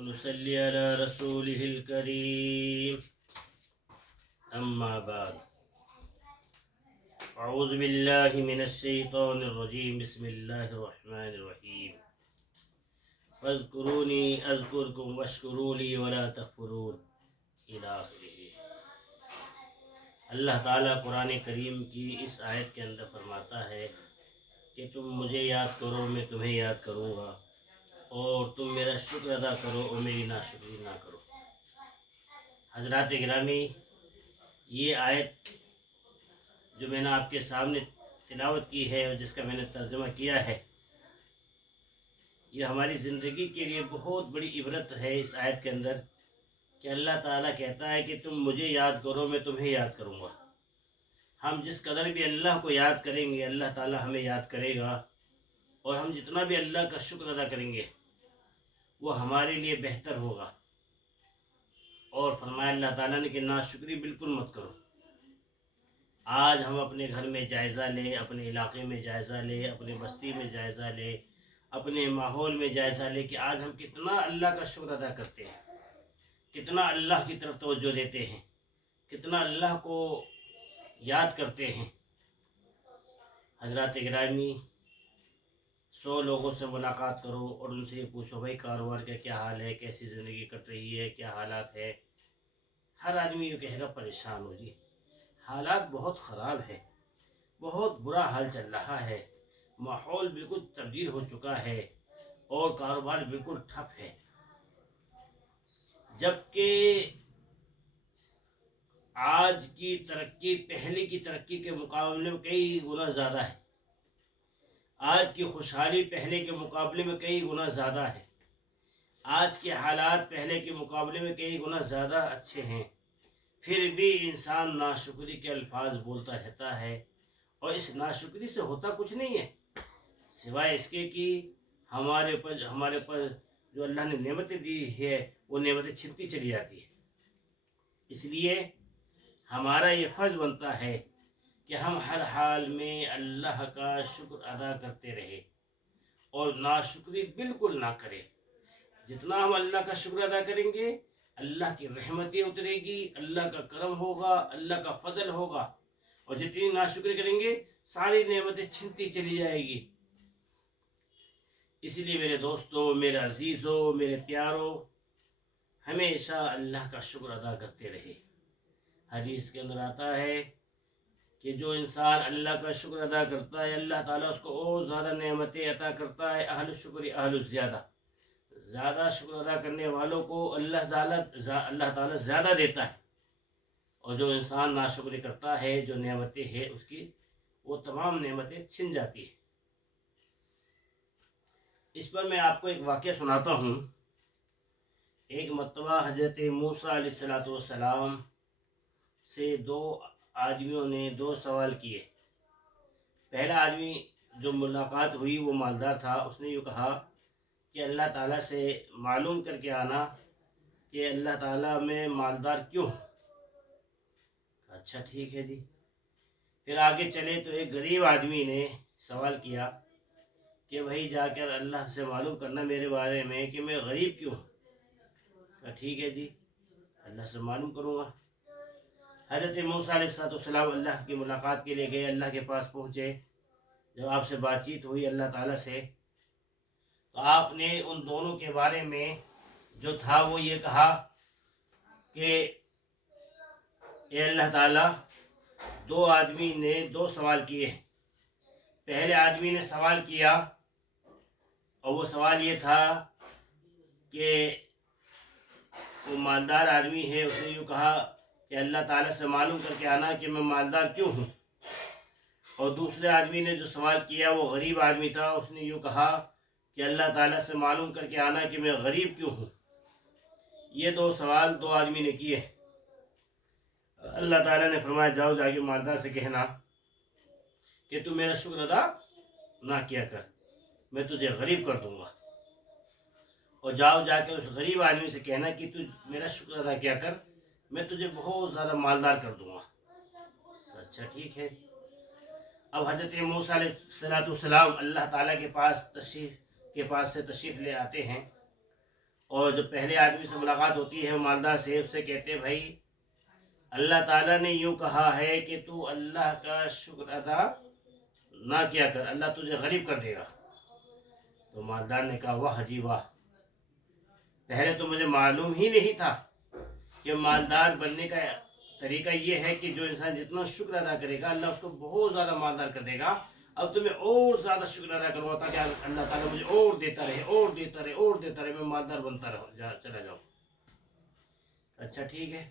ونصلي على رسوله الكريم أما بعد أعوذ بالله من الشيطان الرجيم بسم الله الرحمن الرحيم فاذكروني أذكركم واشكروا لي ولا تكفرون إلى آخره۔ اللہ تعالیٰ قرآن کریم کی اس آیت کے اندر فرماتا ہے کہ تم مجھے یاد کرو میں تمہیں یاد کروں گا، اور تم میرا شکر ادا کرو اور میری ناشکری نہ کرو۔ حضرات گرامی، یہ آیت جو میں نے آپ کے سامنے تلاوت کی ہے اور جس کا میں نے ترجمہ کیا ہے، یہ ہماری زندگی کے لیے بہت بڑی عبرت ہے۔ اس آیت کے اندر کہ اللہ تعالیٰ کہتا ہے کہ تم مجھے یاد کرو میں تمہیں یاد کروں گا۔ ہم جس قدر بھی اللہ کو یاد کریں گے اللہ تعالیٰ ہمیں یاد کرے گا، اور ہم جتنا بھی اللہ کا شکر ادا کریں گے وہ ہمارے لیے بہتر ہوگا۔ اور فرمایا اللہ تعالیٰ نے کہ ناشکری بالکل مت کرو۔ آج ہم اپنے گھر میں جائزہ لیں، اپنے علاقے میں جائزہ لیں، اپنے بستی میں جائزہ لیں، اپنے ماحول میں جائزہ لیں کہ آج ہم کتنا اللہ کا شکر ادا کرتے ہیں، کتنا اللہ کی طرف توجہ دیتے ہیں، کتنا اللہ کو یاد کرتے ہیں۔ حضرات گرامی، 100 لوگوں سے ملاقات کرو اور ان سے یہ پوچھو بھائی کاروبار کا کیا حال ہے، کیسی زندگی کٹ رہی ہے، کیا حالات ہے۔ ہر آدمی یہ کہے گا پریشان ہو جی، حالات بہت خراب ہے، بہت برا حال چل رہا ہے، ماحول بالکل تبدیل ہو چکا ہے اور کاروبار بالکل ٹھپ ہے۔ جبکہ آج کی ترقی پہلے کی ترقی کے مقابلے میں کئی گنا زیادہ ہے، آج کی خوشحالی پہلے کے مقابلے میں کئی گنا زیادہ ہے، آج کے حالات پہلے کے مقابلے میں کئی گنا زیادہ اچھے ہیں۔ پھر بھی انسان ناشکری کے الفاظ بولتا رہتا ہے، اور اس ناشکری سے ہوتا کچھ نہیں ہے سوائے اس کے کہ ہمارے پر جو اللہ نے نعمتیں دی ہے وہ نعمتیں چھنتی چلی جاتی ہے۔ اس لیے ہمارا یہ فرض بنتا ہے کہ ہم ہر حال میں اللہ کا شکر ادا کرتے رہے اور ناشکری بالکل نہ کریں۔ جتنا ہم اللہ کا شکر ادا کریں گے اللہ کی رحمتیں اترے گی، اللہ کا کرم ہوگا، اللہ کا فضل ہوگا، اور جتنی ناشکری کریں گے ساری نعمتیں چھنتی چلی جائے گی۔ اس لیے میرے دوستو، میرے عزیزو، میرے پیارو، ہمیشہ اللہ کا شکر ادا کرتے رہے۔ حدیث کے اندر آتا ہے کہ جو انسان اللہ کا شکر ادا کرتا ہے اللہ تعالیٰ اس کو اور زیادہ نعمتیں عطا کرتا ہے۔ اہل الشکر اہل الزیادہ، زیادہ شکر ادا کرنے والوں کو اللہ تعالیٰ زیادہ دیتا ہے، اور جو انسان ناشکری کرتا ہے جو نعمتیں ہیں اس کی وہ تمام نعمتیں چھن جاتی ہیں۔ اس پر میں آپ کو ایک واقعہ سناتا ہوں۔ ایک مرتبہ حضرت موسیٰ علیہ السلام سے 2 آدمیوں نے 2 سوال کیے۔ پہلا آدمی جو ملاقات ہوئی وہ مالدار تھا، اس نے یہ کہا کہ اللہ تعالیٰ سے معلوم کر کے آنا کہ اللہ تعالیٰ میں مالدار کیوں۔ اچھا ٹھیک ہے جی۔ پھر آگے چلے تو ایک غریب آدمی نے سوال کیا کہ بھائی جا کر اللہ سے معلوم کرنا میرے بارے میں کہ میں غریب کیوں ہوں۔ کہا ٹھیک ہے جی، اللہ سے معلوم کروں گا۔ حضرت موسیٰ علیہ السلام اللہ کی ملاقات کے لیے گئے، اللہ کے پاس پہنچے۔ جب آپ سے بات چیت ہوئی اللہ تعالیٰ سے تو آپ نے ان دونوں کے بارے میں جو تھا وہ یہ کہا کہ اے اللہ تعالیٰ، 2 آدمی نے 2 سوال کیے۔ پہلے آدمی نے سوال کیا اور وہ سوال یہ تھا کہ وہ مالدار آدمی ہے، اس نے یوں کہا کہ اللہ تعالیٰ سے معلوم کر کے آنا کہ میں مالدار کیوں ہوں۔ اور دوسرے آدمی نے جو سوال کیا وہ غریب آدمی تھا، اس نے یوں کہا کہ اللہ تعالیٰ سے معلوم کر کے آنا کہ میں غریب کیوں ہوں۔ یہ 2 سوال 2 آدمی نے کیے۔ اللہ تعالیٰ نے فرمایا جاؤ جا کے مالدار سے کہنا کہ تو میرا شکر ادا نہ کیا کر، میں تجھے غریب کر دوں گا۔ اور جاؤ جا کے اس غریب آدمی سے کہنا کہ تو میرا شکر ادا کیا کر، میں تجھے بہت زیادہ مالدار کر دوں گا۔ اچھا ٹھیک ہے۔ اب حضرت موسیٰ علیہ السلام اللہ تعالیٰ کے پاس سے تشریف لے آتے ہیں، اور جو پہلے آدمی سے ملاقات ہوتی ہے وہ مالدار سے، اس سے کہتے ہیں بھائی اللہ تعالیٰ نے یوں کہا ہے کہ تو اللہ کا شکر ادا نہ کیا کر، اللہ تجھے غریب کر دے گا۔ تو مالدار نے کہا واہ جی واہ، پہلے تو مجھے معلوم ہی نہیں تھا کہ مالدار بننے کا طریقہ یہ ہے کہ جو انسان جتنا شکر ادا کرے گا اللہ اس کو بہت زیادہ مالدار کر دے گا۔ اب تو میں اور زیادہ شکر ادا کروں گا تاکہ اللہ تعالیٰ مجھے اور دیتا رہے اور دیتا رہے اور دیتا رہے، میں مالدار بنتا چلا جاؤں۔ اچھا ٹھیک ہے،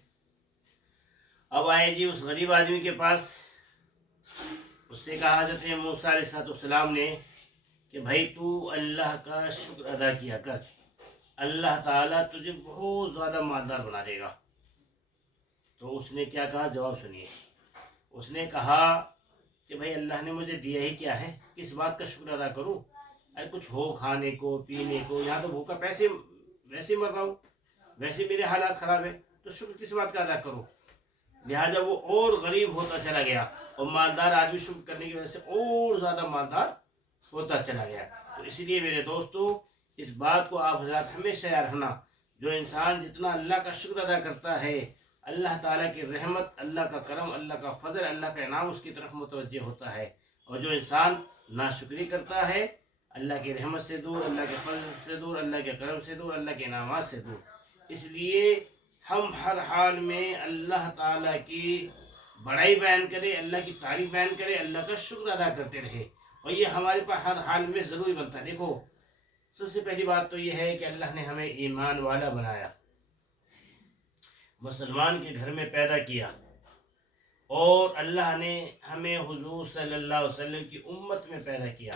اب آئے جی اس غریب آدمی کے پاس، اس سے کہا حضرت موسیٰ علیہ السلام نے کہ بھائی تو اللہ کا شکر ادا کیا کر، اللہ تعالیٰ تجھے بہت زیادہ مالدار بنا دے گا۔ تو اس نے کیا کہا، جواب سنیے۔ اس نے کہا کہ بھائی اللہ نے مجھے دیا ہی کیا ہے، کس بات کا شکر ادا کروں؟ اگر کچھ ہو کھانے کو پینے کو، یہاں تو بھوکا ویسے مر رہا ہوں، ویسے میرے حالات خراب ہیں، تو شکر کس بات کا ادا کروں؟ لہٰذا وہ اور غریب ہوتا چلا گیا، اور مالدار آدمی شکر کرنے کی وجہ سے اور زیادہ مالدار ہوتا چلا گیا۔ تو اس لیے میرے دوستو اس بات کو آپ حضرات ہمیشہ یاد رکھنا، جو انسان جتنا اللہ کا شکر ادا کرتا ہے اللہ تعالیٰ کی رحمت، اللہ کا کرم، اللہ کا فضل، اللہ کا انعام اس کی طرف متوجہ ہوتا ہے، اور جو انسان ناشکری کرتا ہے اللہ کی رحمت سے دور، اللہ کے فضل سے دور، اللہ کے کرم سے دور، اللہ کے انعامات سے دور۔ اس لیے ہم ہر حال میں اللہ تعالیٰ کی بڑائی بیان کریں، اللہ کی تعریف بیان کریں، اللہ کا شکر ادا کرتے رہے، اور یہ ہمارے پاس ہر حال میں ضروری بنتا ہے۔ دیکھو سب سے پہلی بات تو یہ ہے کہ اللہ نے ہمیں ایمان والا بنایا، مسلمان کے گھر میں پیدا کیا، اور اللہ نے ہمیں حضور صلی اللہ علیہ وسلم کی امت میں پیدا کیا۔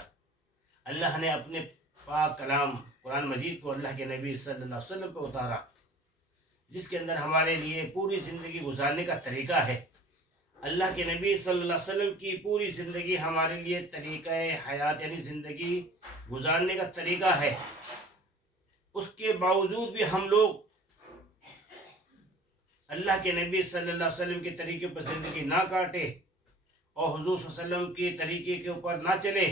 اللہ نے اپنے پاک کلام قرآن مجید کو اللہ کے نبی صلی اللہ علیہ وسلم پہ اتارا، جس کے اندر ہمارے لیے پوری زندگی گزارنے کا طریقہ ہے۔ اللہ کے نبی صلی اللہ علیہ وسلم کی پوری زندگی ہمارے لیے طریقہ حیات یعنی زندگی گزارنے کا طریقہ ہے۔ اس کے باوجود بھی ہم لوگ اللہ کے نبی صلی اللہ علیہ وسلم کے طریقے پر زندگی نہ کاٹے، اور حضور صلی اللہ علیہ وسلم کے طریقے کے اوپر نہ چلے،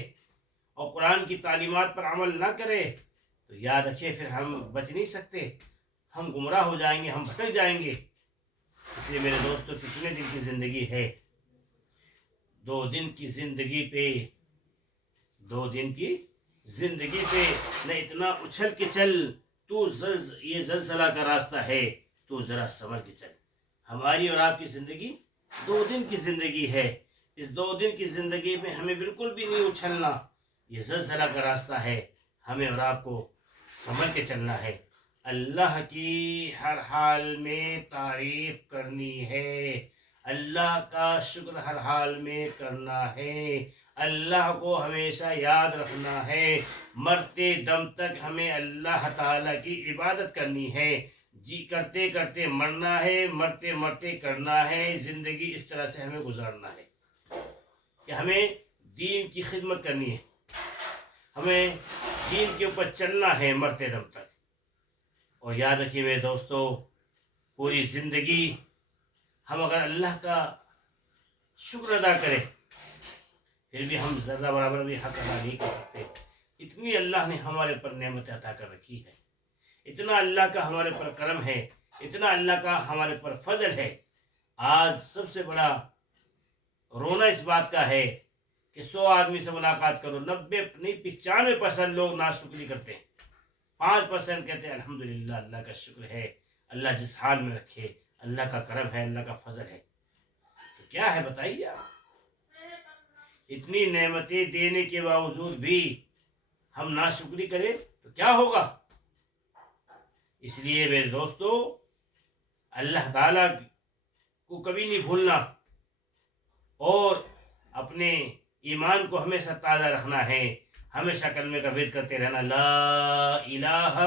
اور قرآن کی تعلیمات پر عمل نہ کرے، تو یاد رکھیے پھر ہم بچ نہیں سکتے، ہم گمراہ ہو جائیں گے، ہم بھٹک جائیں گے۔ اس لیے میرے دوستو کتنے دن کی زندگی ہے؟ 2 دن کی زندگی پہ 2 دن کی زندگی پہ نہ اتنا اچھل کے چل، تو یہ زلزلہ کا راستہ ہے، تو ذرا سنبھل کے چل۔ ہماری اور آپ کی زندگی 2 دن کی زندگی ہے، اس 2 دن کی زندگی میں ہمیں بالکل بھی نہیں اچھلنا، یہ زلزلہ کا راستہ ہے، ہمیں اور آپ کو سنبھل کے چلنا ہے۔ اللہ کی ہر حال میں تعریف کرنی ہے، اللہ کا شکر ہر حال میں کرنا ہے، اللہ کو ہمیشہ یاد رکھنا ہے، مرتے دم تک ہمیں اللہ تعالیٰ کی عبادت کرنی ہے، جی کرتے کرتے مرنا ہے، مرتے مرتے کرنا ہے، زندگی اس طرح سے ہمیں گزارنا ہے کہ ہمیں دین کی خدمت کرنی ہے، ہمیں دین کے اوپر چلنا ہے مرتے دم تک۔ اور یاد رکھیے میرے دوستو پوری زندگی ہم اگر اللہ کا شکر ادا کریں پھر بھی ہم ذرہ برابر بھی حق ادا نہیں کر سکتے، اتنی اللہ نے ہمارے پر نعمت عطا کر رکھی ہے، اتنا اللہ کا ہمارے پر کرم ہے، اتنا اللہ کا ہمارے پر فضل ہے۔ آج سب سے بڑا رونا اس بات کا ہے کہ 100 آدمی سے ملاقات کرو، 90 نہیں 95% لوگ ناشکری کرتے ہیں، 5% کہتے ہیں الحمدللہ، اللہ کا شکر ہے، اللہ جس حال میں رکھے، اللہ کا کرم ہے، اللہ کا فضل ہے۔ تو کیا ہے بتائیے آپ، اتنی نعمتیں دینے کے باوجود بھی ہم ناشکری کریں تو کیا ہوگا؟ اس لیے میرے دوستو اللہ تعالیٰ کو کبھی نہیں بھولنا، اور اپنے ایمان کو ہمیشہ تازہ رکھنا ہے، ہمیشہ کلمے کا ورد کرتے رہنا، لا الہ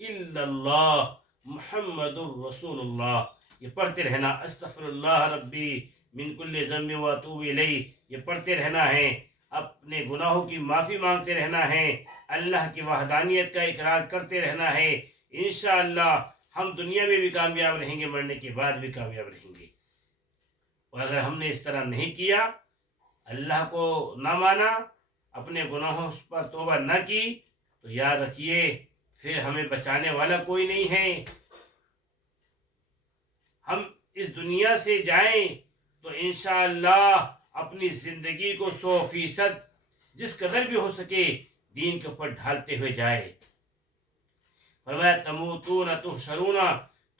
الا اللہ محمد الرسول اللہ، یہ پڑھتے رہنا، استغفر اللہ ربی من کل ذنب واتوب الیہ، یہ پڑھتے رہنا ہے، اپنے گناہوں کی معافی مانگتے رہنا ہے، اللہ کی وحدانیت کا اقرار کرتے رہنا ہے۔ انشاءاللہ ہم دنیا میں بھی کامیاب رہیں گے، مرنے کے بعد بھی کامیاب رہیں گے۔ اور اگر ہم نے اس طرح نہیں کیا، اللہ کو نہ مانا، اپنے گناہوں پر توبہ نہ کی، تو یاد رکھیے پھر ہمیں بچانے والا کوئی نہیں ہے. ہم اس دنیا سے جائیں تو انشاءاللہ اپنی زندگی کو 100% جس قدر بھی ہو سکے دین کے اوپر ڈھالتے ہوئے جائے. فرمایا تموتون تحشرون،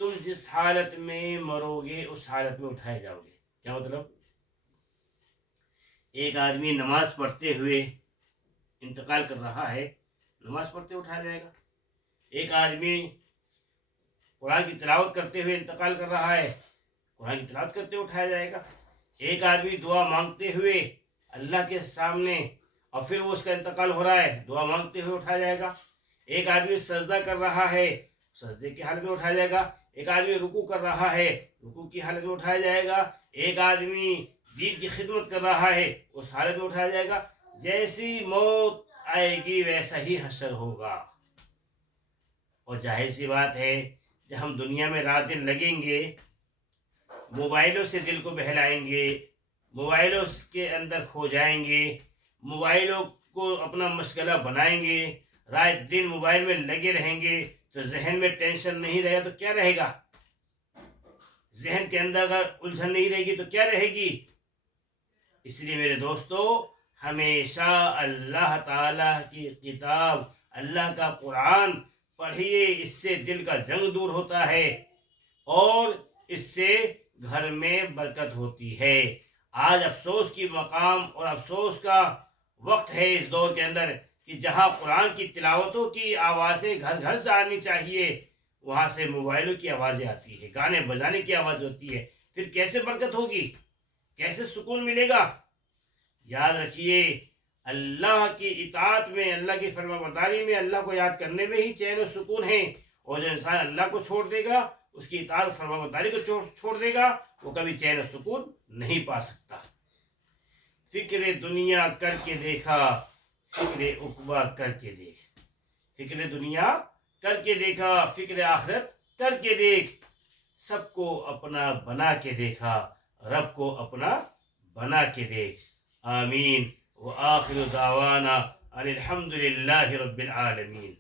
تم جس حالت میں مرو گے اس حالت میں اٹھائے جاؤ گے. کیا مطلب؟ ایک آدمی نماز پڑھتے ہوئے انتقال کر رہا ہے، نماز پڑھتے اٹھایا جائے گا. ایک آدمی قرآن کی تلاوت کرتے ہوئے انتقال کر رہا ہے، قرآن کی تلاوت کرتے اٹھایا جائے گا. ایک آدمی دعا مانگتے ہوئے اللہ کے سامنے اور پھر وہ اس کا انتقال ہو رہا ہے، دعا مانگتے ہوئے اٹھایا جائے گا. ایک آدمی سجدہ کر رہا ہے، سجدے کی حالت میں اٹھایا جائے گا. ایک آدمی رکوع کر رہا ہے، رکوع کی حالت میں اٹھایا جائے گا. ایک آدمی دین کی خدمت کر رہا ہے، اس حالت میں اٹھایا جائے گا. جیسی موت آئے گی ویسا ہی حشر ہوگا. اور ظاہر سی بات ہے جب ہم دنیا میں رات دن لگیں گے، موبائلوں سے دل کو بہلائیں گے، موبائلوں کے اندر کھو جائیں گے، موبائلوں کو اپنا مشغلہ بنائیں گے، رات دن موبائل میں لگے رہیں گے تو ذہن میں ٹینشن نہیں رہے گا تو کیا رہے گا؟ ذہن کے اندر اگر الجھن نہیں رہے گی تو کیا رہے گی؟ اس لیے میرے دوستو، ہمیشہ اللہ تعالیٰ کی کتاب، اللہ کا قرآن پڑھیے. اس سے دل کا زنگ دور ہوتا ہے اور اس سے گھر میں برکت ہوتی ہے. آج افسوس کی مقام اور افسوس کا وقت ہے اس دور کے اندر کہ جہاں قرآن کی تلاوتوں کی آوازیں گھر گھر سے آنی چاہیے، وہاں سے موبائلوں کی آوازیں آتی ہے، گانے بجانے کی آواز ہوتی ہے. پھر کیسے برکت ہوگی؟ کیسے سکون ملے گا؟ یاد رکھیے، اللہ کی اطاعت میں، اللہ کی فرما برداری میں، اللہ کو یاد کرنے میں ہی چین و سکون ہے. اور جو انسان اللہ کو چھوڑ دے گا، اس کی اطاعت فرما برداری کو چھوڑ دے گا، وہ کبھی چین و سکون نہیں پا سکتا. فکر دنیا کر کے دیکھا، فکر عقبہ کر کے دیکھ. فکر دنیا کر کے دیکھا، فکر آخرت کر کے دیکھ. سب کو اپنا بنا کے دیکھا، رب کو اپنا بنا کے دیکھ. آمین. وآخر دعوانا ان الحمد للہ رب العالمین.